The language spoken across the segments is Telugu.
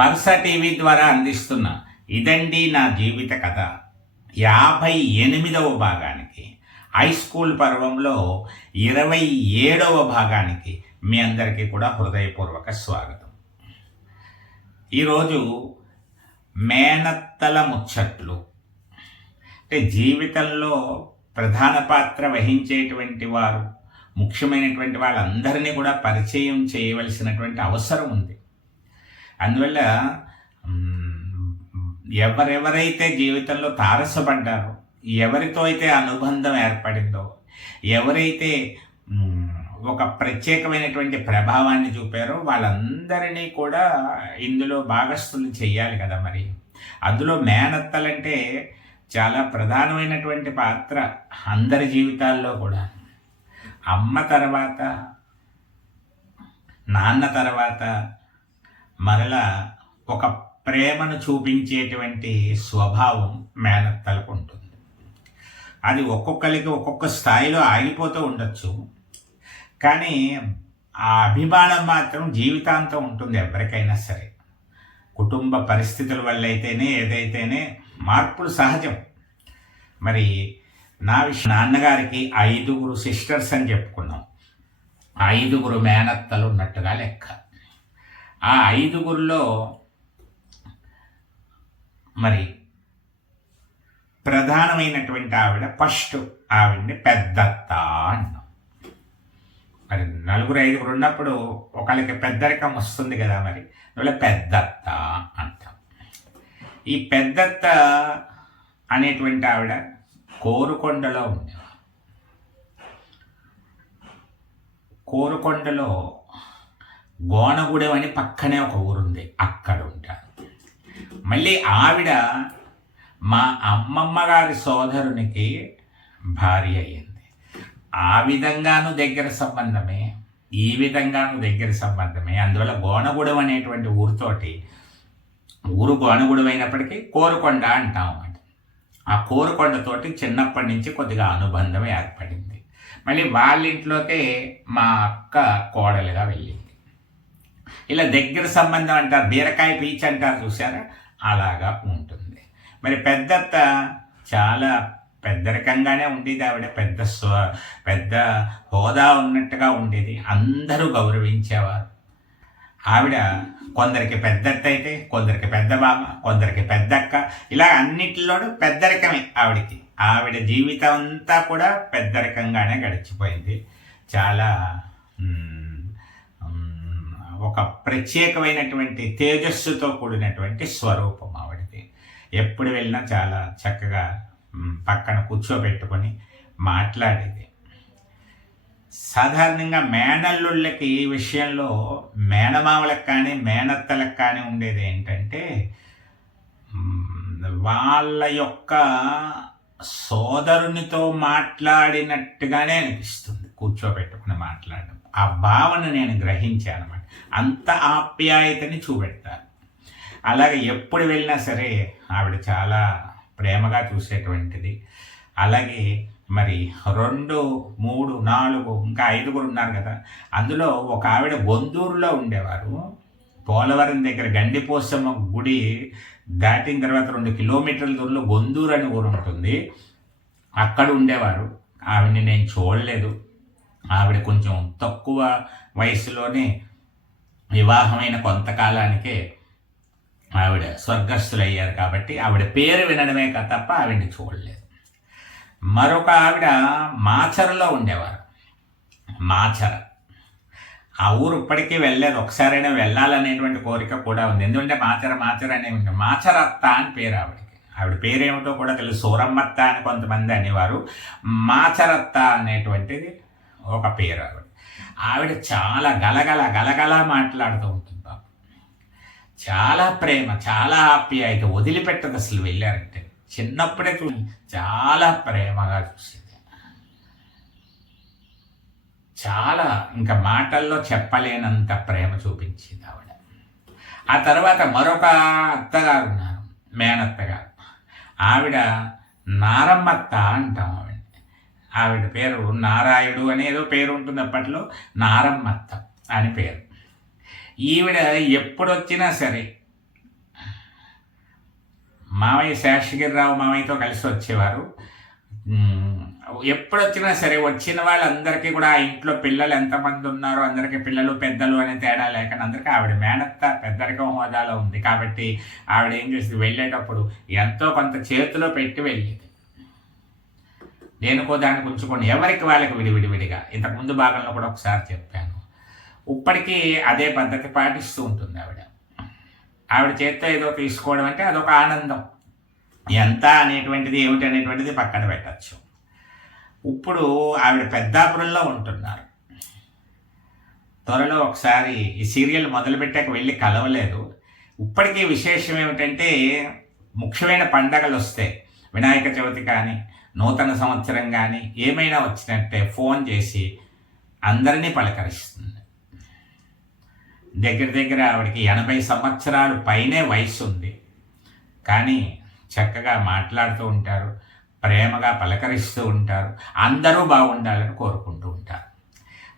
పర్స టీవీ ద్వారా అందిస్తున్న ఇదండి నా జీవిత కథ. యాభై ఎనిమిదవ భాగానికి హై స్కూల్ పర్వంలో ఇరవై ఏడవ భాగానికి మీ అందరికీ కూడా హృదయపూర్వక స్వాగతం. ఈరోజు మేనత్తల ముచ్చట్లు. అంటే జీవితంలో ప్రధాన పాత్ర వహించేటువంటి వారు ముఖ్యమైనటువంటి వాళ్ళందరినీ కూడా పరిచయం చేయవలసినటువంటి అవసరం ఉంది. అందువల్ల ఎవరెవరైతే జీవితంలో తారసపడ్డారో ఎవరితో అయితే అనుబంధం ఏర్పడిందో ఎవరైతే ఒక ప్రత్యేకమైనటువంటి ప్రభావాన్ని చూపారో వాళ్ళందరినీ కూడా ఇందులో భాగస్థులు చేయాలి కదా మరి. అందులో మేనత్తలంటే చాలా ప్రధానమైనటువంటి పాత్ర అందరి జీవితాల్లో కూడా. అమ్మ తర్వాత నాన్న తర్వాత మరలా ఒక ప్రేమను చూపించేటువంటి స్వభావం మేనత్తలకు ఉంటుంది. అది ఒక్కొక్కరికి ఒక్కొక్క స్థాయిలో ఆగిపోతూ ఉండొచ్చు. కానీ ఆ అభిమానం మాత్రం జీవితాంతం ఉంటుంది ఎవరికైనా సరే. కుటుంబ పరిస్థితుల వల్ల అయితేనే ఏదైతేనే మార్పులు సహజం. మరి నా విషయం నాన్నగారికి ఐదుగురు సిస్టర్స్ అని చెప్పుకున్నాం. ఐదుగురు మేనత్తలు ఉన్నట్టుగా లెక్క. ఆ ఐదుగురిలో మరి ప్రధానమైనటువంటి ఆవిడ ఫస్ట్ ఆవిడని పెద్దత్త అన్నాం. మరి నలుగురు ఐదుగురు ఉన్నప్పుడు ఒకళ్ళకి పెద్దరికం వస్తుంది కదా మరి. అందువల్ల పెద్దత్త అంటాం. ఈ పెద్దత్త అనేటువంటి ఆవిడ కోరుకొండలో ఉండేవారు. కోరుకొండలో గోనగూడెం అని పక్కనే ఒక ఊరుంది. అక్కడ ఉంటారు మళ్ళీ ఆవిడ మా అమ్మమ్మ గారి సోదరునికి భార్య అయ్యింది. ఆ విధంగాను దగ్గర సంబంధమే ఈ విధంగాను దగ్గర సంబంధమే. అందువల్ల గోనగూడెం అనేటువంటి ఊరితోటి ఊరు గోనగూడెం అయినప్పటికీ కోరుకొండ అంటాం అన్నమాట. ఆ కోరుకొండతోటి చిన్నప్పటి నుంచి కొద్దిగా అనుబంధం ఏర్పడింది. మళ్ళీ వాళ్ళ ఇంట్లోకే మా అక్క కోడలుగా వెళ్ళింది. ఇలా దగ్గర సంబంధం అంటారు బీరకాయ పీచ్ అంటారు చూసారా అలాగా ఉంటుంది. మరి పెద్దత్త చాలా పెద్దరికంగానే ఉండేది ఆవిడ. పెద్ద స్వ పెద్ద హోదా ఉన్నట్టుగా ఉండేది. అందరూ గౌరవించేవారు. ఆవిడ కొందరికి పెద్దత్త అయితే కొందరికి పెద్ద బామ కొందరికి పెద్దక్క ఇలా అన్నిటిలోనూ పెద్దరికమే ఆవిడకి. ఆవిడ జీవితం అంతా కూడా పెద్దరికంగానే గడిచిపోయింది. చాలా ఒక ప్రత్యేకమైనటువంటి తేజస్సుతో కూడినటువంటి స్వరూపం ఆవిడది. ఎప్పుడు వెళ్ళినా చాలా చక్కగా పక్కన కూర్చోబెట్టుకొని మాట్లాడేది. సాధారణంగా మేనల్లుళ్ళకి ఈ విషయంలో మేనమామలకు కానీ మేనత్తలకు కానీ ఉండేది ఏంటంటే వాళ్ళ యొక్క సోదరునితో మాట్లాడినట్టుగానే అనిపిస్తుంది కూర్చోబెట్టుకుని మాట్లాడడం. ఆ భావన నేను గ్రహించాను అనమాట అంత ఆప్యాయతని చూపెడతారు అలాగే ఎప్పుడు వెళ్ళినా సరే ఆవిడ చాలా ప్రేమగా చూసేటువంటిది. అలాగే మరి రెండు మూడు నాలుగు ఇంకా ఐదుగురు ఉన్నారు కదా. అందులో ఒక ఆవిడ బొందూరులో ఉండేవారు. పోలవరం దగ్గర గండిపోసమ్మ గుడి దాటిన తర్వాత రెండు కిలోమీటర్ల దూరంలో గొందూరు అని ఊరు ఉంటుంది అక్కడ ఉండేవారు. ఆవిడని నేను చూడలేదు. ఆవిడ కొంచెం తక్కువ వయసులోనే వివాహమైన కొంతకాలానికే ఆవిడ స్వర్గస్థులయ్యారు కాబట్టి ఆవిడ పేరు వినడమే తప్ప ఆవిడని చూడలేదు. మరొక ఆవిడ మాచరలో ఉండేవారు. మాచర. ఆ ఊరు ఇప్పటికీ వెళ్ళలేదు. ఒకసారైనా వెళ్ళాలనేటువంటి కోరిక కూడా ఉంది. ఎందుకంటే మాచర మాచర అనే మాచరత్త అని పేరు ఆవిడకి. ఆవిడ పేరేమిటో కూడా తెలుసు. సూరమ్మత్త అని కొంతమంది అనేవారు. మాచరత్త అనేటువంటిది ఒక పేరు ఆవిడ. ఆవిడ చాలా గలగల గలగల మాట్లాడుతూ ఉంటుంది బాబు. చాలా ప్రేమ చాలా ఆప్యాయత వదిలిపెట్టదు అసలు వెళ్ళారంటే. చిన్నప్పుడే చూ చాలా ప్రేమగా చూసింది. చాలా ఇంకా మాటల్లో చెప్పలేనంత ప్రేమ చూపించింది ఆవిడ. ఆ తర్వాత మరొక అత్తగారు ఉన్నారు మేనత్తగారు. ఆవిడ నారమ్మత్త అంటాం ఆవిడ. ఆవిడ పేరు నారాయుడు అని ఏదో పేరు ఉంటుంది అప్పట్లో నారమ్మత్త అని పేరు. ఈవిడ ఎప్పుడొచ్చినా సరే మామయ్య శేషగిరిరావు మామయ్యతో కలిసి వచ్చేవారు. ఎప్పుడొచ్చినా సరే వచ్చిన వాళ్ళందరికీ కూడా ఆ ఇంట్లో పిల్లలు ఎంతమంది ఉన్నారో అందరికీ పిల్లలు పెద్దలు అనే తేడా లేకుండా అందరికీ ఆవిడ మేనత్త పెద్దరికం హోదాలో ఉంది. కాబట్టి ఆవిడ ఏం చేసింది? వెళ్ళేటప్పుడు ఎంతో కొంత చేతిలో పెట్టి వెళ్ళేది. దేనికో దానికి ఉంచుకోండి ఎవరికి వాళ్ళకి విడివిడివిడిగా? ఇంతకు ముందు భాగంలో కూడా ఒకసారి చెప్పాను. ఇప్పటికీ అదే పద్ధతి పాటిస్తూ ఉంటుంది ఆవిడ. ఆవిడ చేత్తో ఏదో తీసుకోవడం అంటే అదొక ఆనందం. ఎంత అనేటువంటిది ఏమిటి అనేటువంటిది పక్కన పెట్టచ్చు. ఇప్పుడు ఆవిడ పెద్దాపురంలో ఉంటున్నారు. త్వరలో ఒకసారి ఈ సీరియల్ మొదలుపెట్టాక వెళ్ళి కలవలేదు. ఇప్పటికీ విశేషం ఏమిటంటే ముఖ్యమైన పండగలు వస్తాయి వినాయక చవితి కానీ నూతన సంవత్సరం కానీ ఏమైనా వచ్చినట్టే ఫోన్ చేసి అందరినీ పలకరిస్తుంది. దగ్గర దగ్గర ఆవిడకి ఎనభై సంవత్సరాలు పైనే వయసు ఉంది కానీ చక్కగా మాట్లాడుతూ ఉంటారు ప్రేమగా పలకరిస్తూ ఉంటారు అందరూ బాగుండాలని కోరుకుంటూ ఉంటారు.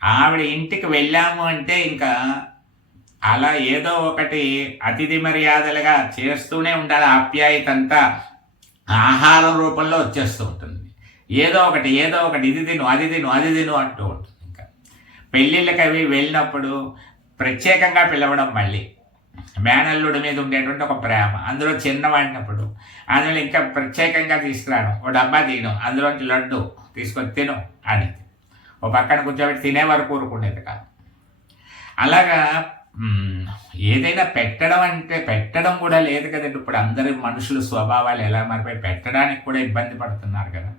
ఆవిడ ఇంటికి వెళ్ళాము అంటే ఇంకా అలా ఏదో ఒకటి అతిథి మర్యాదలుగా చేస్తూనే ఉండాలి. ఆప్యాయత అంతా రూపంలో వచ్చేస్తూ ఉంటుంది. ఏదో ఒకటి ఏదో ఒకటి ఇది తిను అది తిను అది తిను అంటూ ఉంటుంది ఇంకా. పెళ్ళిళ్ళకి అవి వెళ్ళినప్పుడు ప్రత్యేకంగా పిలవడం మళ్ళీ. మేనల్లుడి మీద ఉండేటువంటి ఒక ప్రేమ. అందులో చిన్నవాడినప్పుడు అందులో ఇంకా ప్రత్యేకంగా తీసుకురాను. ఒక డబ్బా తిను అందులోంచి లడ్డు తీసుకొని తిను అని. ఓ పక్కన కూర్చోబెట్టి తినే వరకు ఊరుకునేది కాదు. అలాగా ఏదైనా పెట్టడం అంటే పెట్టడం కూడా లేదు కదండి. ఇప్పుడు అందరి మనుషుల స్వభావాలు ఎలా మారిపోయి పెట్టడానికి కూడా ఇబ్బంది పడుతున్నారు కదా.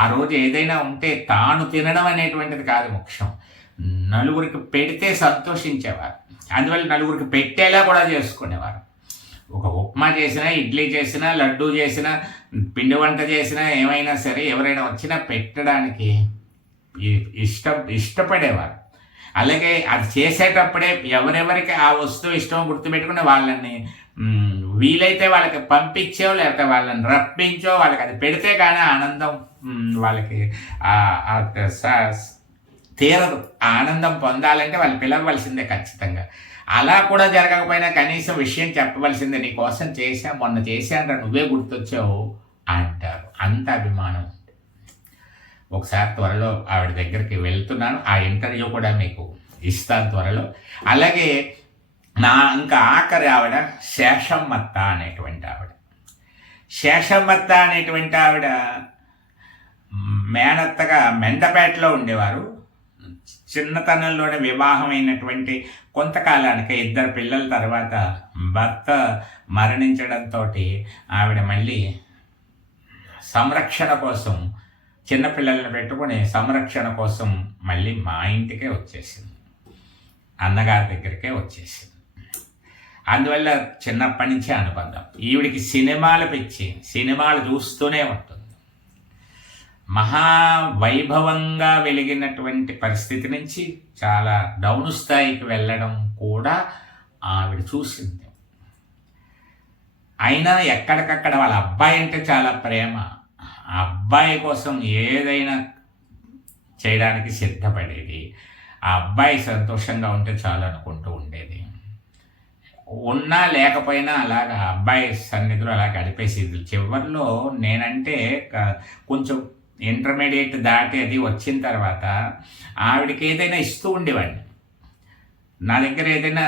ఆ రోజు ఏదైనా ఉంటే తాను తినడం అనేటువంటిది కాదు ముఖ్యం నలుగురికి పెడితే సంతోషించేవారు. అందువల్ల నలుగురికి పెట్టేలా కూడా చేసుకునేవారు. ఒక ఉప్మా చేసినా ఇడ్లీ చేసినా లడ్డూ చేసినా పిండి వంట చేసినా ఏమైనా సరే ఎవరైనా వచ్చినా పెట్టడానికి ఇష్టం ఇష్టపడేవారు. అలాగే అది చేసేటప్పుడే ఎవరెవరికి ఆ వస్తువు ఇష్టమో గుర్తుపెట్టుకుని వాళ్ళని వీలైతే వాళ్ళకి పంపించో లేకపోతే వాళ్ళని రప్పించో వాళ్ళకి అది పెడితే కానీ ఆనందం వాళ్ళకి తీరదు. ఆనందం పొందాలంటే వాళ్ళు పిలవవలసిందే ఖచ్చితంగా. అలా కూడా జరగకపోయినా కనీసం విషయం చెప్పవలసిందే నీ కోసం చేశా మొన్న చేశాను నువ్వే గుర్తొచ్చావు అంటారు. అంత అభిమానం. ఒకసారి త్వరలో ఆవిడ దగ్గరికి వెళ్తున్నాను. ఆ ఇంటర్వ్యూ కూడా మీకు ఇస్తాను త్వరలో. అలాగే నా ఇంకా ఆఖరి ఆవిడ శేషమ్మత్త అనేటువంటి ఆవిడ. శేషమ్మత్త అనేటువంటి ఆవిడ మేనత్తగా మెండపేటలో ఉండేవారు. చిన్నతనంలోనే వివాహమైనటువంటి కొంతకాలానికి ఇద్దరు పిల్లల తర్వాత భర్త మరణించడంతో ఆవిడ మళ్ళీ సంరక్షణ కోసం చిన్నపిల్లల్ని పెట్టుకుని సంరక్షణ కోసం మళ్ళీ మా ఇంటికే వచ్చేసింది. అన్నగారి దగ్గరికే వచ్చేసింది. అందువల్ల చిన్నప్పటి నుంచే అనుబంధం. ఈవిడికి సినిమాలు పిచ్చి సినిమాలు చూస్తూనే ఉంటుంది. మహా వైభవంగా వెలిగినటువంటి పరిస్థితి నుంచి చాలా డౌన్ స్థాయికి వెళ్ళడం కూడా ఆవిడ చూసింది. అయినా ఎక్కడికక్కడ వాళ్ళ అబ్బాయి అంటే చాలా ప్రేమ. ఆ అబ్బాయి కోసం ఏదైనా చేయడానికి సిద్ధపడేది. ఆ అబ్బాయి సంతోషంగా ఉంటే చాలు అనుకుంటూ ఉండేది. ఉన్నా లేకపోయినా అలాగా అబ్బాయి సన్నిధిలో అలా గడిపేసేది. చివరిలో నేనంటే కొంచెం ఇంటర్మీడియట్ దాటి అది వచ్చిన తర్వాత ఆవిడకి ఏదైనా ఇస్తూ ఉండేవాడిని. నా దగ్గర ఏదైనా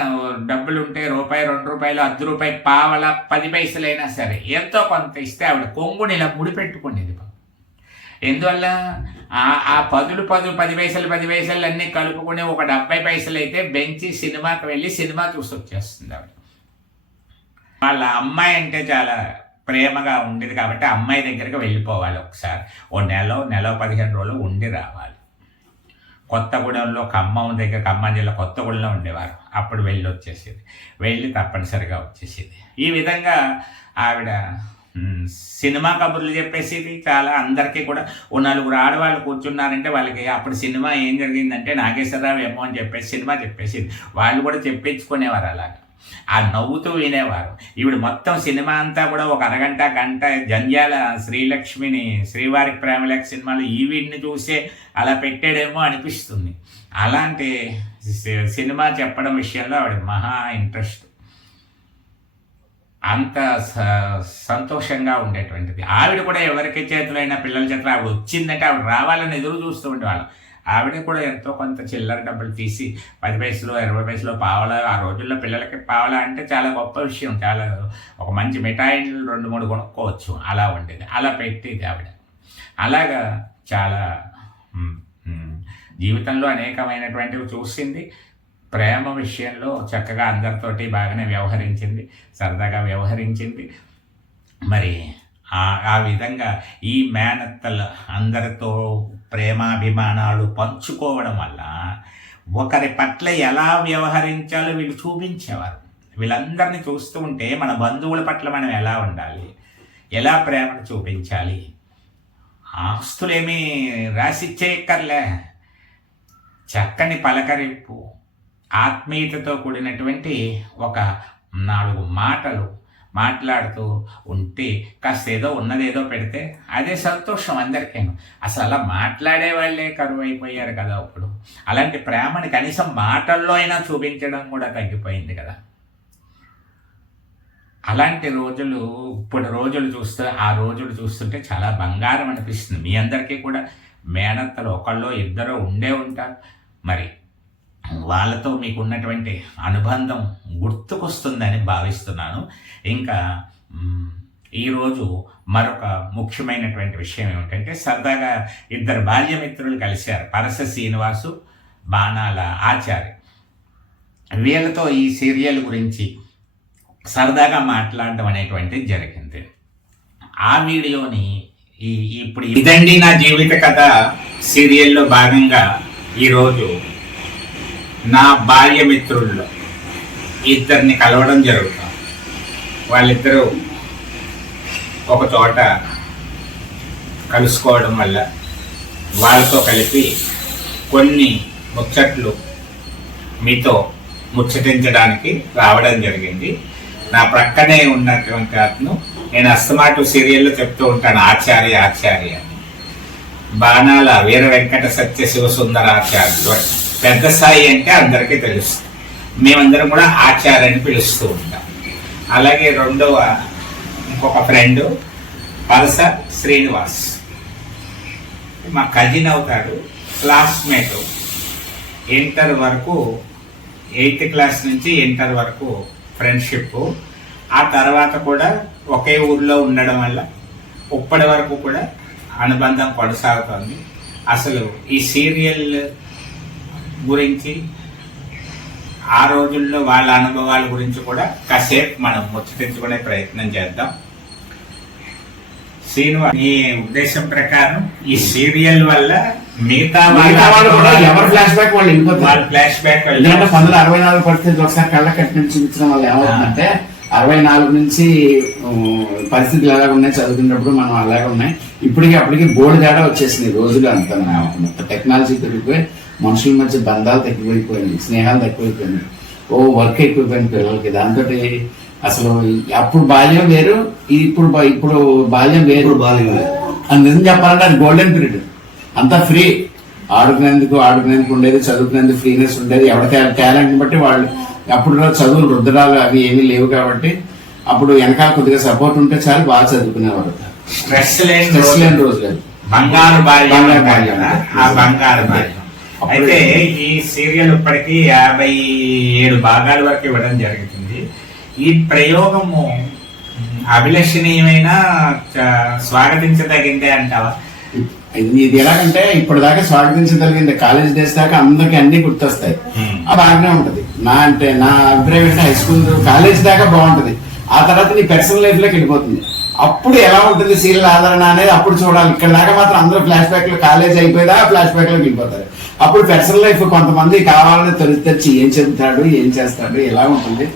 డబ్బులు ఉంటే రూపాయి రెండు రూపాయలు అర్ధ రూపాయి పావల పది పైసలైనా సరే ఎంతో కొంత ఇస్తే ఆవిడ కొంగుని ఇలా ముడిపెట్టుకునేది. ఎందువల్ల? ఆ పదులు పదులు పది పైసలు పది పైసలు అన్నీ కలుపుకుని ఒక డెబ్బై పైసలు అయితే బెంచి సినిమాకి వెళ్ళి సినిమా చూసి వచ్చేస్తుంది ఆవిడ. వాళ్ళ అమ్మాయి అంటే చాలా ప్రేమగా ఉండేది కాబట్టి అమ్మాయి దగ్గరికి వెళ్ళిపోవాలి ఒకసారి. ఓ నెల నెల పదిహేను రోజులు ఉండి రావాలి. కొత్తగూడెంలో ఖమ్మం దగ్గర ఖమ్మం జిల్లా కొత్తగూడెంలో ఉండేవారు. అప్పుడు వెళ్ళి వచ్చేసేది. వెళ్ళి తప్పనిసరిగా వచ్చేసేది. ఈ విధంగా ఆవిడ సినిమా కబుర్లు చెప్పేసి చాలా అందరికీ కూడా ఓ నలుగురు ఆడవాళ్ళు కూర్చున్నారంటే వాళ్ళకి అప్పుడు సినిమా ఏం జరిగిందంటే నాగేశ్వరరావు ఏమో అని చెప్పేసి సినిమా చెప్పేసి వాళ్ళు కూడా చెప్పించుకునేవారు అలాగా. ఆ నవ్వుతూ వినేవారు. ఈవిడ మొత్తం సినిమా అంతా కూడా ఒక అరగంట గంట జంధ్యాల శ్రీలక్ష్మిని శ్రీవారి ప్రేమలేఖ సినిమాలు ఈవిడ్ని చూసే అలా పెట్టాడేమో అనిపిస్తుంది. అలాంటి సి- సినిమా చెప్పడం విషయంలో ఆవిడ మహా ఇంట్రెస్ట్. అంత స- సంతోషంగా ఉండేటువంటిది. ఆవిడ కూడా ఎవరికి చేతులైన పిల్లల చేతులు ఆవిడ వచ్చిందంటే ఆవిడ రావాలని ఎదురు చూస్తూ ఉండేవాళ్ళం. ఆవిడ కూడా ఎంతో కొంత చిల్లర డబ్బులు తీసి పది పైసలు ఇరవై పైసలు పావలా ఆ రోజుల్లో పిల్లలకి పావలా అంటే చాలా గొప్ప విషయం. చాలా ఒక మంచి మిఠాయిలు రెండు మూడు కొనుక్కోవచ్చు. అలా ఉండేది. అలా పెట్టేది ఆవిడ. అలాగా చాలా జీవితంలో అనేకమైనటువంటివి చూసింది. ప్రేమ విషయంలో చక్కగా అందరితోటి బాగానే వ్యవహరించింది సరదాగా వ్యవహరించింది. మరి ఆ విధంగా ఈ మేనత్తలు అందరితో ప్రేమాభిమానాలు పంచుకోవడం వల్ల ఒకరి పట్ల ఎలా వ్యవహరించాలో వీళ్ళు చూపించేవారు. వీళ్ళందరినీ చూస్తూ ఉంటే మన బంధువుల పట్ల మనం ఎలా ఉండాలి ఎలా ప్రేమను చూపించాలి ఆస్తులేమీ రాసిచ్చేయక్కర్లే చక్కని పలకరింపు ఆత్మీయతతో కూడినటువంటి ఒక నాలుగు మాటలు మాట్లాడుతూ ఉంటే కాస్త ఏదో ఉన్నదేదో పెడితే అదే సంతోషం అందరికీ. అసలు అలా మాట్లాడే వాళ్ళే కరువు అయిపోయారు కదా ఇప్పుడు అలాంటి ప్రేమని కనీసం మాటల్లో అయినా చూపించడం కూడా తగ్గిపోయింది కదా. అలాంటి రోజులు ఇప్పుడు రోజులు చూస్తే ఆ రోజులు చూస్తుంటే చాలా బంగారం అనిపిస్తుంది. మీ అందరికీ కూడా మేనత్తలు ఒకళ్ళు ఇద్దరు ఉండే ఉంటారు. మరి వాళ్ళతో మీకున్నటువంటి అనుబంధం గుర్తుకొస్తుందని భావిస్తున్నాను. ఇంకా ఈరోజు మరొక ముఖ్యమైనటువంటి విషయం ఏమిటంటే సరదాగా ఇద్దరు బాల్యమిత్రులు కలిశారు. పరస శ్రీనివాసు బాణాల ఆచారి వీళ్ళతో ఈ సీరియల్ గురించి సరదాగా మాట్లాడడం అనేటువంటిది జరిగింది. ఆ వీడియోని ఈ ఇప్పుడు ఇదండి నా జీవిత కథ. సీరియల్లో భాగంగా ఈరోజు నా బాల్యమిత్రుల్లో ఇద్దరిని కలవడం జరుగుతుంది వాళ్ళిద్దరూ ఒక చోట కలుసుకోవడం వల్ల వాళ్ళతో కలిపి కొన్ని ముచ్చట్లు మీతో ముచ్చటించడానికి రావడం జరిగింది నా ప్రక్కనే ఉన్నటువంటి అతను నేను అస్తమాటు సీరియల్లో చెప్తూ ఉంటాను ఆచార్య ఆచార్య అని. బాణాల వీర వెంకట సత్య శివ ఆచార్యులు అని. పెద్ద సాయి అంటే అందరికీ తెలుసు మేమందరం కూడా ఆచార్య అని పిలుస్తూ ఉంటాం. అలాగే రెండవ ఇంకొక ఫ్రెండ్ పలస శ్రీనివాస్. మా కజిన్ అవుతాడు క్లాస్మేట్ ఇంటర్ వరకు ఎయిత్ క్లాస్ నుంచి ఇంటర్ వరకు ఫ్రెండ్షిప్. ఆ తర్వాత కూడా ఒకే ఊర్లో ఉండడం వల్ల ఇప్పటి వరకు కూడా అనుబంధం కొనసాగుతోంది. అసలు ఈ సీరియల్ గురించి ఆ రోజుల్లో వాళ్ళ అనుభవాల గురించి కూడా కాసేపు మనం ముచ్చటించుకునే ప్రయత్నం చేద్దాం. శ్రీనివాస్ నీ ఉద్దేశం ప్రకారం ఈ సీరియల్ వల్ల మిగతా వాళ్ళు కూడా ఎవరి ఫ్లాష్ బ్యాక్ వాళ్ళు వెళ్ళిపోతారు? వాళ్ళ ఫ్లాష్ బ్యాక్ ఎందుకంటే పంతొమ్మిది వందల అరవై నాలుగు పరిస్థితి ఒకసారి కళ్ళ కట్టిన చూపించడం వల్ల ఏమవుతుందంటే అరవై నాలుగు నుంచి పరిస్థితులు ఎలా ఉన్నాయి చదువుకున్నప్పుడు మనం అలాగే ఉన్నాయి. ఇప్పటికి అప్పటికి బోర్డు తేడా వచ్చేసింది రోజులు అంతా. మొత్తం టెక్నాలజీ పెరిగిపోయి మనుషుల మధ్య బంధాలు తగ్గిపోయిపోయినాయి స్నేహాలు తగ్గిపోయిపోయినాయి. ఓ వర్క్ ఎక్కువైపోయింది పిల్లలకి దాంతో అసలు అప్పుడు బాల్యం వేరు ఇప్పుడు బా- ఇప్పుడు బాల్యం వేరు. ఇప్పుడు బాల్యం వేరు. అది నిజం చెప్పాలంటే అది గోల్డెన్ పీరియడ్ అంతా ఫ్రీ ఆడుకునేందుకు ఆడుకునేందుకు ఉండేది చదువుకునేందుకు ఫ్రీనెస్ ఉండేది. ఎవరి టాలెంట్ బట్టి వాళ్ళు అప్పుడు చదువులు రుద్రాలు అవి ఏమీ లేవు కాబట్టి అప్పుడు వెనకాల కొద్దిగా సపోర్ట్ ఉంటే చాలు బాగా చదువుకునేవారు. స్ట్రెస్ లేని స్ట్రెస్ రోజులు. లేని రోజు లేదు బంగారు బాల్యం ఆ బంగారు బాల్యం. అయితే ఈ సీరియల్ ఇప్పటికీ యాభై ఏడు భాగాల వరకు ఇవ్వడం జరుగుతుంది. ఈ ప్రయోగము అభిలషణీయమైన స్వాగతించదగిందే అంటావా? ఇది ఎలాగంటే ఇప్పుడు దాకా స్వాగతించగలిగింది కాలేజ్ డేస్ దాకా అందరికి అన్ని గుర్తొస్తాయి. ఆ బాగానే ఉంటది. నా అంటే నా అభిప్రాయం అంటే హై స్కూల్ కాలేజ్ దాకా బాగుంటది. ఆ తర్వాత నీ పర్సనల్ లైఫ్లోకి వెళ్ళిపోతుంది. అప్పుడు ఎలా ఉంటుంది సీరియల్ ఆదరణ అనేది అప్పుడు చూడాలి. ఇక్కడ దాకా మాత్రం అందరూ ఫ్లాష్ బ్యాక్లో కాలేజ్ అయిపోయేదా ఫ్లాష్ బ్యాక్లోకి వెళ్ళిపోతారు. అప్పుడు పెర్సనల్ లైఫ్ కొంతమంది కావాలని తొలి తెచ్చి ఏం చెబుతాడు ఏం చేస్తాడు ఎలా ఉంటుంది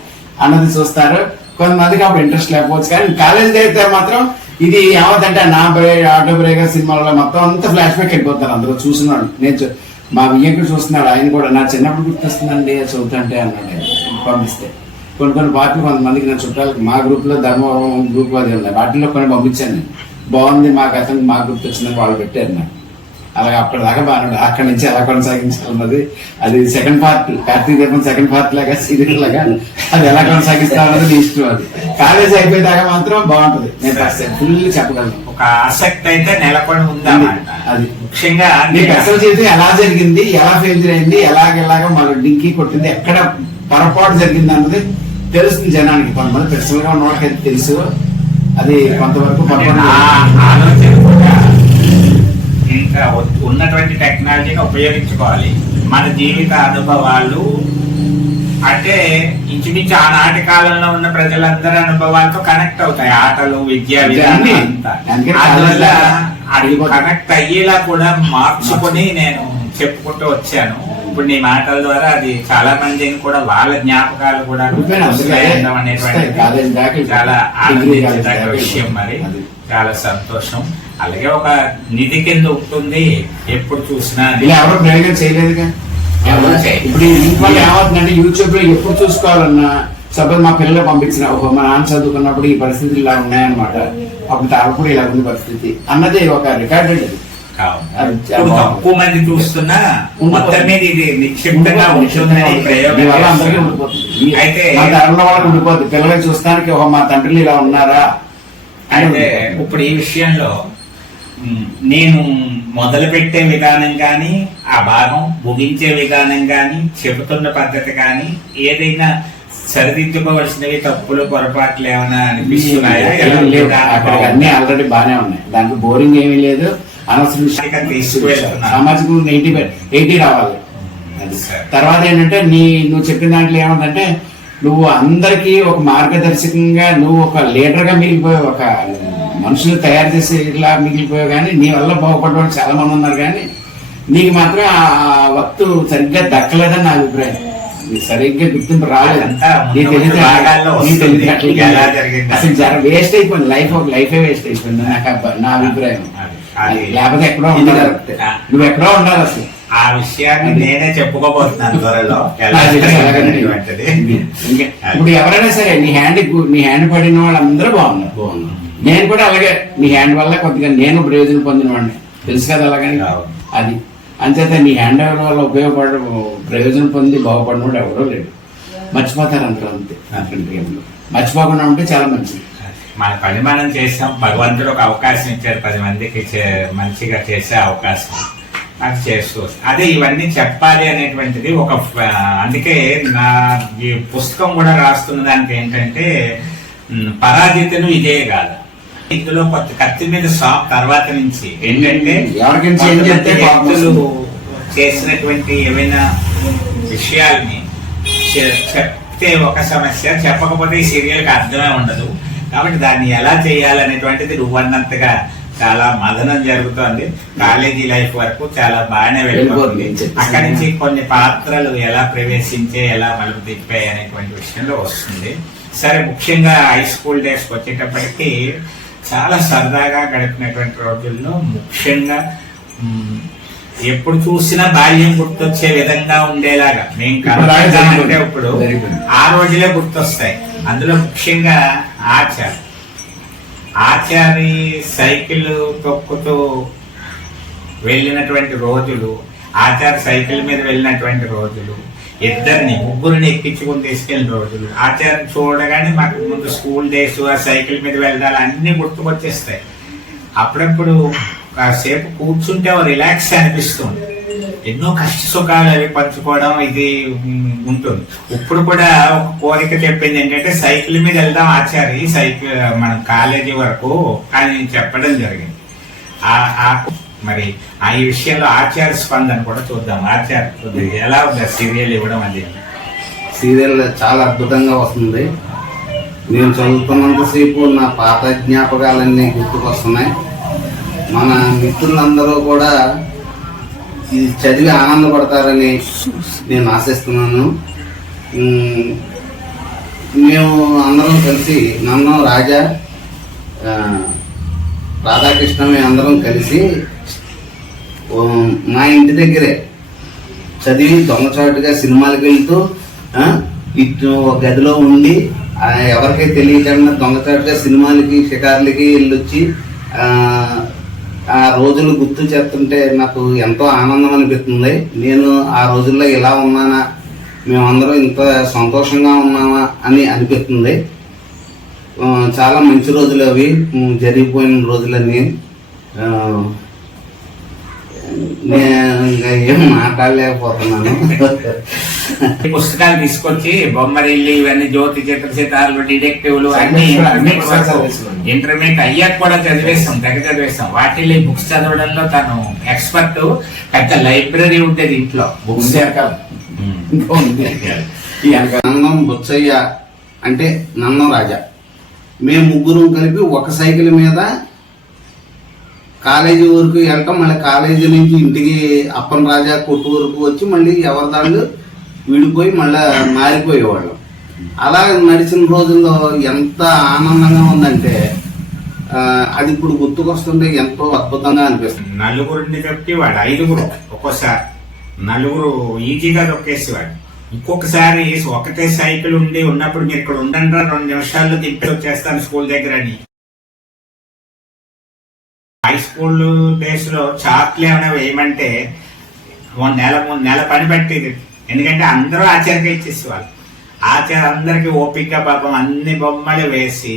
అన్నది చూస్తారు. కొంతమందికి అప్పుడు ఇంట్రెస్ట్ లేకపోవచ్చు. కానీ కాలేజ్ అయితే మాత్రం ఇది ఏమవుతుందంటే నా బ్రే ఆటో బ్రేక్ సినిమాలో మొత్తం అంతా ఫ్లాష్ బ్యాక్ వెళ్ళిపోతారు అందరూ చూస్తున్నాడు నేను మా వియ్యంకుడు చూస్తున్నాడు ఆయన కూడా నా చిన్నప్పుడు గుర్తొస్తుందండి చదువుతుంటే అన్నాడు పంపిస్తే. కొన్ని కొన్ని పాటలు కొంతమందికి నా చుట్టాలకి మా గ్రూప్లో ధర్మవరం గ్రూప్ అది ఉన్నాయి. వాటిలో కొన్ని పంపించాను నేను. బాగుంది మాకు అతను మా గ్రూప్ వచ్చిందని వాళ్ళు పెట్టారు నాకు. అలాగే అప్పటిదాకా బాగుంది అక్కడి నుంచి ఎలా కొనసాగించాలన్నది అది సెకండ్ పార్ట్ కార్తీక దీపం సెకండ్ పార్ట్ లాగా సీరియల్ లాగా అది ఎలా కొనసాగిస్తామన్నది నీ ఇష్టం అది. కాలేజ్ అయిపోయేదాకా మాత్రం బాగుంటది. నేను ఫుల్ చెప్పగలను. ఒక ఆసక్తి అయితే నెలకొని ఉందన్నమాట అది. ముఖ్యంగా నీ పెసల జీవితం ఎలా జరిగింది? ఎలా ఫెయిల్ అయింది? ఎలాగెలాగ మన డింకి కొట్టింది? ఎక్కడ పొరపాటు జరిగింది అన్నది తెలుస్తుంది జనానికి. కొంతమంది పెర్సనల్గా ఉన్న వాళ్ళకి తెలుసు. అది కొంతవరకు ఆలోచన ఉన్నటువంటి టెక్నాలజీని ఉపయోగించుకోవాలి. మన జీవిత అనుభవాలు అంటే ఇంచుమించు ఆనాటి కాలంలో ఉన్న ప్రజలందరి అనుభవాలతో కనెక్ట్ అవుతాయి. ఆటలు విద్యా అందువల్ల అది. కనెక్ట్ అయ్యేలా కూడా మార్చుకొని నేను చెప్పుకుంటూ వచ్చాను. ఇప్పుడు నీ మాటల ద్వారా అది చాలా మందిని కూడా వాళ్ళ జ్ఞాపకాలు కూడా వెళ్ళిపోతాయి. చాలా ఆనందించదగ్గ దాకా విషయం మరి. చాలా సంతోషం. అలాగే ఒక నిధి కింద ఉంటుంది. ఎప్పుడు చూసినా. ఇలా ఎవరు ప్రయోగం చేయలేదుగా. ఇప్పుడు వల్ల ఏమవుతుందంటే యూట్యూబ్లో ఎప్పుడు చూసుకోవాలన్నా సపోజ్ మా పిల్లలు పంపించిన ఓహో మా నాన్న చదువుకున్నప్పుడు ఈ పరిస్థితులు ఇలా ఉన్నాయన్నమాట. అప్పుడు తాగప్పుడు ఇలా ఉంది పరిస్థితి. అన్నది ఒక రికార్డెడ్ అది. తక్కువ మంది చూస్తున్నా. మొత్తం మీద ఇది నిక్షిప్తంగా ఉంటుందని ప్రయోగం అయితే మా తరంలో వాళ్ళకి ఉండిపోతుంది. పిల్లలకి చూస్తానికి ఓహో మా తండ్రులు ఇలా ఉన్నారా? అయితే ఉండిపోతుంది. ఇప్పుడు ఈ విషయంలో నేను మొదలు పెట్టే విధానం కానీ ఆ భాగం ముగించే విధానం కానీ చెబుతున్న పద్ధతి కానీ ఏదైనా సరిదిద్దుకోవలసినవి తప్పులు పొరపాట్లు ఏమైనా అనిపిస్తున్నాయా? ఆల్రెడీ బాగానే ఉన్నాయి. దాంట్లో బోరింగ్ ఏమీ లేదు. అనవసరం. సామాజిక ఎయిటీ ఎయిటీ రావాలి. తర్వాత ఏంటంటే నీ నువ్వు చెప్పిన దాంట్లో ఏమంటే నువ్వు అందరికీ ఒక మార్గదర్శకంగా నువ్వు ఒక లీడర్గా మిగిలిపోయావు ఒక మనుషులు తయారు చేసే ఇలా మిగిలిపోయావు కానీ నీ వల్ల బాగుపడ్డ వాళ్ళు చాలా మంది ఉన్నారు కానీ నీకు మాత్రం ఆ వక్తు సరిగ్గా దక్కలేదని నా అభిప్రాయం. సరిగ్గా గుర్తింపు రాలేదు. నీ? అసలు జర వేస్ట్ అయిపోయింది. లైఫ్ ఒక లైఫే వేస్ట్ అయిపోయింది. నాకు నా అభిప్రాయం. లేకపోతే ఎక్కడో ఉండాలి. నువ్వు ఎక్కడో ఉండాలి అసలు. ఆ విషయాన్ని నేనే చెప్పుకోబోతున్నాను త్వరలో. ఇప్పుడు ఎవరైనా సరే నీ హ్యాండ్ నీ హ్యాండ్ పడిన వాళ్ళందరూ బాగున్నారు. బాగున్నాను నేను కూడా అలాగే నీ హ్యాండ్ వల్ల కొద్దిగా నేను ప్రయోజనం పొందిన వాడిని తెలుసు కదా అలాగని. అది. అంచేత నీ హ్యాండ్ వల్ల ఉపయోగపడ ప్రయోజనం పొంది బాగుపడిన ఎవరో లేడు మర్చిపోతారు అంటారు అంతే మర్చిపోకుండా ఉంటే చాలా మంచిది. మన పని మనం చేసాం భగవంతుడు ఒక అవకాశం ఇచ్చారు పది మందికి మంచిగా చేసే అవకాశం నాకు చేస్తూ. అదే ఇవన్నీ చెప్పాలి అనేటువంటిది ఒక అందుకే నా ఈ పుస్తకం కూడా రాస్తున్న దానికి ఏంటంటే ఉమ్, పరాజితులు ఇదే కాదు. ఇందులో కొత్త కత్తి మీద షాప్ తర్వాత నుంచి ఏంటంటే చేసినటువంటి ఏమైనా విషయాల్ని చెప్తే ఒక సమస్య చెప్పకపోతే ఈ సీరియల్కి అర్థమే ఉండదు. కాబట్టి దాన్ని ఎలా చేయాలనేటువంటిది నువ్వు అన్నంతగా చాలా మదనం జరుగుతోంది. కాలేజీ లైఫ్ వరకు చాలా బాగానే వెళ్ళిపోతుంది. వెళ్ళిపోతుంది. అక్కడి నుంచి కొన్ని పాత్రలు ఎలా ప్రవేశించే ఎలా మలుపు తిప్పాయి అనేటువంటి విషయంలో వస్తుంది. సరే ముఖ్యంగా హై స్కూల్ డేస్కి వచ్చేటప్పటికి చాలా సరదాగా గడిపినటువంటి రోజుల్లో ముఖ్యంగా ఎప్పుడు చూసినా బాల్యం గుర్తొచ్చే విధంగా ఉండేలాగా మేము అంటే. ఇప్పుడు. ఆ రోజులే గుర్తొస్తాయి అందులో ముఖ్యంగా ఆచార్ ఆచారి సైకిల్ తొక్కుతూ వెళ్ళినటువంటి రోజులు ఆచార సైకిల్ మీద వెళ్ళినటువంటి రోజులు ఇద్దరిని ముగ్గురిని ఎక్కించుకుని తీసుకెళ్ళిన రోజులు. ఆచారం చూడగానే మాకు ముందు స్కూల్ డేస్ ఆ సైకిల్ మీద వెళ్ళాలి అన్ని గుర్తుకొచ్చేస్తాయి. అప్పుడప్పుడు కాసేపు కూర్చుంటే రిలాక్స్ అనిపిస్తుంది. ఎన్నో కష్ట సుఖాలు అవి పంచుకోవడం ఇది ఉంటుంది. ఇప్పుడు కూడా ఒక కోరిక చెప్పింది ఏంటంటే సైకిల్ మీద వెళ్దాం ఆచారి సైకిల్ మనం కాలేజీ వరకు అని చెప్పడం జరిగింది. ఆ- ఆ మరి ఆ ఈ విషయంలో ఆచార్య స్పందన కూడా చూద్దాం. ఆచార్య ఎలా ఉంది సీరియల్ ఇవ్వడం అది సీరియల్ చాలా అద్భుతంగా వస్తుంది. నేను చదువుతున్నంతసేపు నా పాత జ్ఞాపకాలన్నీ గుర్తుకొస్తున్నాయి. మన మిత్రులందరూ కూడా ఇది చదివి ఆనందపడతారని నేను ఆశిస్తున్నాను. మేము అందరం కలిసి నన్ను రాజా రాధాకృష్ణమే రాధాకృష్ణ మేము అందరం కలిసి మా ఇంటి దగ్గరే. చదివి దొంగచాటుగా సినిమాలకు వెళ్తూ ఇటు ఒక గదిలో ఉండి ఆ, ఎవరికీ తెలియకుండా దొంగచాటుగా సినిమాలకి షికార్లకి వెళ్ళొచ్చి ఆ, రోజులు గుర్తు చేస్తుంటే నాకు ఎంతో ఆనందం అనిపిస్తుంది. నేను ఆ రోజుల్లో ఇలా ఉన్నానా మేమందరం ఇంత సంతోషంగా ఉన్నామా అని అనిపిస్తుంది. చాలా మంచి రోజులు అవి జరిగిపోయిన రోజులన్నీ. నేను ఇంకా ఏం మాట్లాడలేకపోతున్నాను పుస్తకాలు తీసుకొచ్చి బొమ్మరిల్లు ఇవన్నీ జ్యోతి చిత్ర చిత్రాలు డిటెక్టివ్లు అన్ని ఇంటర్మీడియట్ అయ్యాక కూడా చదివేస్తాం తెగ చదివేస్తాం. వాటిల్లో బుక్స్ చదవడంలో తను ఎక్స్పర్ట్ పెద్ద లైబ్రరీ ఉండేది ఇంట్లో. బుక్స్. నందం బుచ్చయ్య అంటే నందం రాజా మేము ముగ్గురం కలిపి ఒక సైకిల్ మీద కాలేజీ వరకు వెళ్ళటం మళ్ళీ కాలేజీ నుంచి ఇంటికి అప్పన్ రాజా కొట్టు వరకు వచ్చి మళ్ళీ ఎవరి దాళ్ళు విడిపోయి మళ్ళీ మారిపోయేవాళ్ళం. అలా నడిచిన రోజుల్లో ఎంత ఆనందంగా ఉందంటే అది ఇప్పుడు గుర్తుకొస్తుంటే ఎంతో అద్భుతంగా అనిపిస్తుంది. నలుగురిని చెప్పి వాడు ఐదుగురు ఒక్కోసారి. నలుగురు ఈజీగా దొక్కేసేవాడు ఇంకొకసారి ఒకటే సైకిల్ ఉండి ఉన్నప్పుడు మీరు ఇక్కడ ఉండండి రా, రెండు నిమిషాల్లో తిప్పి వచ్చేస్తాను స్కూల్ దగ్గర అని హై స్కూల్ డేస్లో చాక్లు ఏమైనా వేయమంటే నెల నెల పని పట్టేది. ఎందుకంటే అందరూ ఆచార్యగా ఇచ్చేసేవాళ్ళు. ఆచార్య అందరికి ఓపిక పాపం అన్ని బొమ్మలు వేసి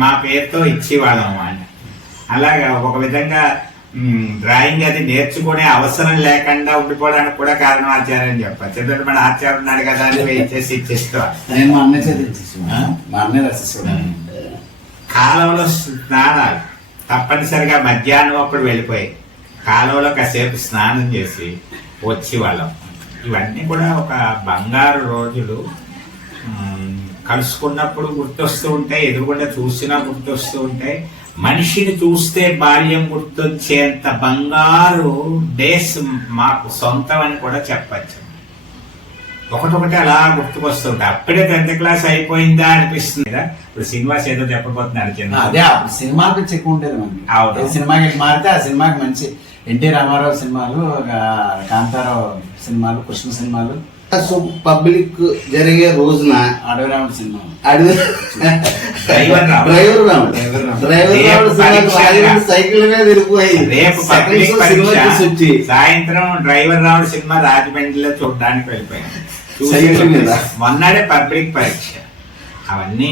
మా పేరుతో ఇచ్చేవాళ్ళం అని అలాగా ఒక విధంగా డ్రాయింగ్ అది నేర్చుకునే అవసరం లేకుండా ఉండిపోవడానికి కూడా కారణం ఆచార్యం అని చెప్పచ్చు ఎందుకంటే మన ఆచార్యం ఉన్నాడు కదా అని వేయించేసి ఇచ్చేస్తాం నేను మా అన్నయ్య చదివించేసాను మా రాసేసాడు కాలువలో స్నానాలు. తప్పనిసరిగా మధ్యాహ్నం అప్పుడు వెళ్ళిపోయి కాలువలో కాసేపు స్నానం చేసి వచ్చి వాళ్ళం. ఇవన్నీ కూడా ఒక బంగారు రోజులు. కలుసుకున్నప్పుడు గుర్తొస్తూ ఉంటాయి ఎదురుగుండా చూసినా గుర్తొస్తూ ఉంటాయి. మనిషిని చూస్తే బాల్యం గుర్తొచ్చేంత బంగారు డేస్ మాకు సొంతం అని కూడా చెప్పచ్చు. ఒకటొకటి అలా గుర్తుకొస్తుంటాయి అప్పుడే టెన్త్ క్లాస్ అయిపోయిందా అనిపిస్తుంది. కదా? ఇప్పుడు సినిమాస్ ఏదో చెప్పబోతున్నాడు చిన్న అదే అప్పుడు సినిమా పిచ్చి ఎక్కువ ఉండేది మనకి. అవును. సినిమాకి మారితే ఆ సినిమాకి మంచి ఎన్టీ రామారావు సినిమాలు కాంతారావు సినిమాలు కృష్ణ సినిమాలు. సో పబ్లిక్ జరిగే రోజున అడవిరాముడు సినిమాలు అడిగి డ్రైవర్ రాముడు. డ్రైవర్ రాముడు. రాముడు. రాముడు సినిమాకి సైకిల్ మీద వెళ్ళిపోయి రేపు సెకండ్ పబ్లిక్ షో సినిమా చూసి పరీక్ష వచ్చి. సాయంత్రం డ్రైవర్ రావుడు సినిమా రాజమండ్రిలో చూడడానికి వెళ్ళిపోయాను. మొన్నడే పబ్లిక్ పరీక్ష. అవన్నీ